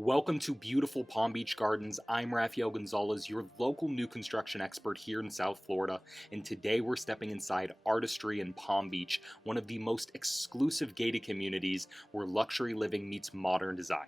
Welcome to beautiful Palm Beach Gardens. I'm Raphael Gonzalez, your local new construction expert here in South Florida, and today we're stepping inside Artistry in Palm Beach, one of the most exclusive gated communities where luxury living meets modern design.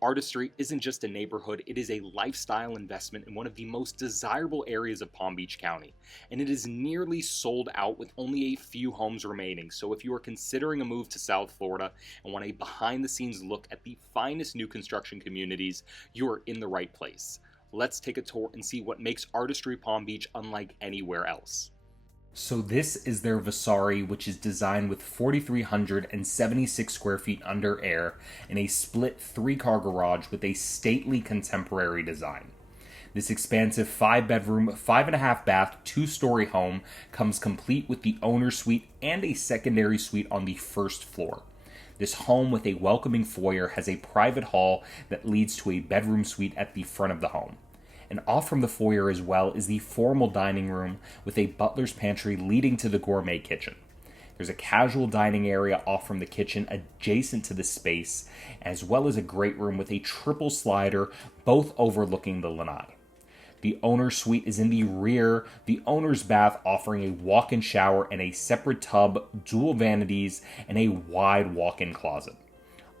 Artistry isn't just a neighborhood, it is a lifestyle investment in one of the most desirable areas of Palm Beach County, and it is nearly sold out with only a few homes remaining. So if you are considering a move to South Florida and want a behind-the-scenes look at the finest new construction communities, you are in the right place. Let's take a tour and see what makes Artistry Palm Beach unlike anywhere else. So this is their Vasari, which is designed with 4,376 square feet under air and a split 3-car garage with a stately contemporary design. This expansive 5-bedroom, 5.5-bath, 2-story home comes complete with the owner's suite and a secondary suite on the first floor. This home with a welcoming foyer has a private hall that leads to a bedroom suite at the front of the home. And off from the foyer as well is the formal dining room with a butler's pantry leading to the gourmet kitchen. There's a casual dining area off from the kitchen adjacent to the space, as well as a great room with a triple slider, both overlooking the lanai. The owner's suite is in the rear, the owner's bath offering a walk-in shower and a separate tub, dual vanities, and a wide walk-in closet.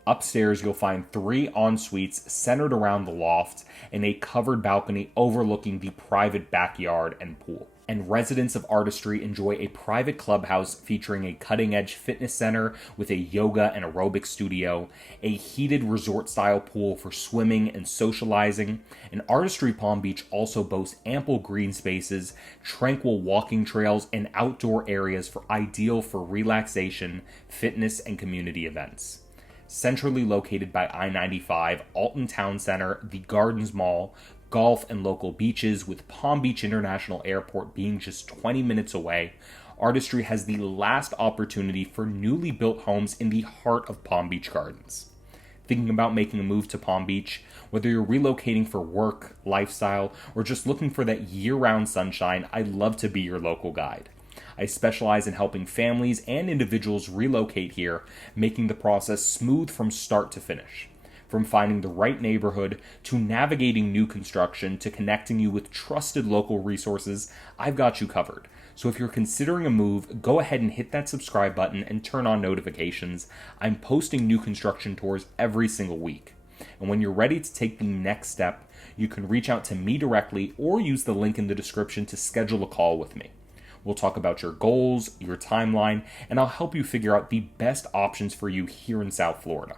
Upstairs, you'll find 3 en-suites centered around the loft and a covered balcony overlooking the private backyard and pool. And residents of Artistry enjoy a private clubhouse featuring a cutting-edge fitness center with a yoga and aerobic studio, a heated resort-style pool for swimming and socializing, and Artistry Palm Beach also boasts ample green spaces, tranquil walking trails, and outdoor areas ideal for relaxation, fitness, and community events. Centrally located by I-95, Alton Town Center, the Gardens Mall, golf and local beaches, with Palm Beach International Airport being just 20 minutes away, Artistry has the last opportunity for newly built homes in the heart of Palm Beach Gardens. Thinking about making a move to Palm Beach? Whether you're relocating for work, lifestyle, or just looking for that year-round sunshine, I'd love to be your local guide. I specialize in helping families and individuals relocate here, making the process smooth from start to finish. From finding the right neighborhood, to navigating new construction, to connecting you with trusted local resources, I've got you covered. So if you're considering a move, go ahead and hit that subscribe button and turn on notifications. I'm posting new construction tours every single week. And when you're ready to take the next step, you can reach out to me directly or use the link in the description to schedule a call with me. We'll talk about your goals, your timeline, and I'll help you figure out the best options for you here in South Florida.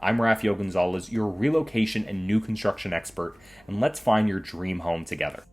I'm Raphael Gonzalez, your relocation and new construction expert, and let's find your dream home together.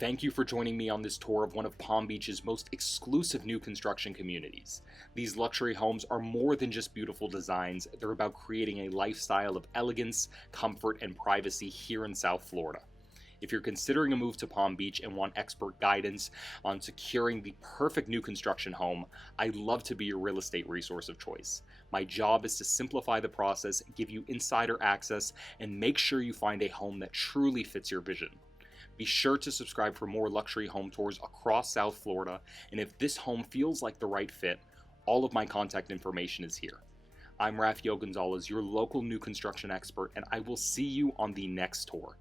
Thank you for joining me on this tour of one of Palm Beach's most exclusive new construction communities. These luxury homes are more than just beautiful designs, they're about creating a lifestyle of elegance, comfort, and privacy here in South Florida. If you're considering a move to Palm Beach and want expert guidance on securing the perfect new construction home, I'd love to be your real estate resource of choice. My job is to simplify the process, give you insider access, and make sure you find a home that truly fits your vision. Be sure to subscribe for more luxury home tours across South Florida, and if this home feels like the right fit, all of my contact information is here. I'm Raphael Gonzalez, your local new construction expert, and I will see you on the next tour.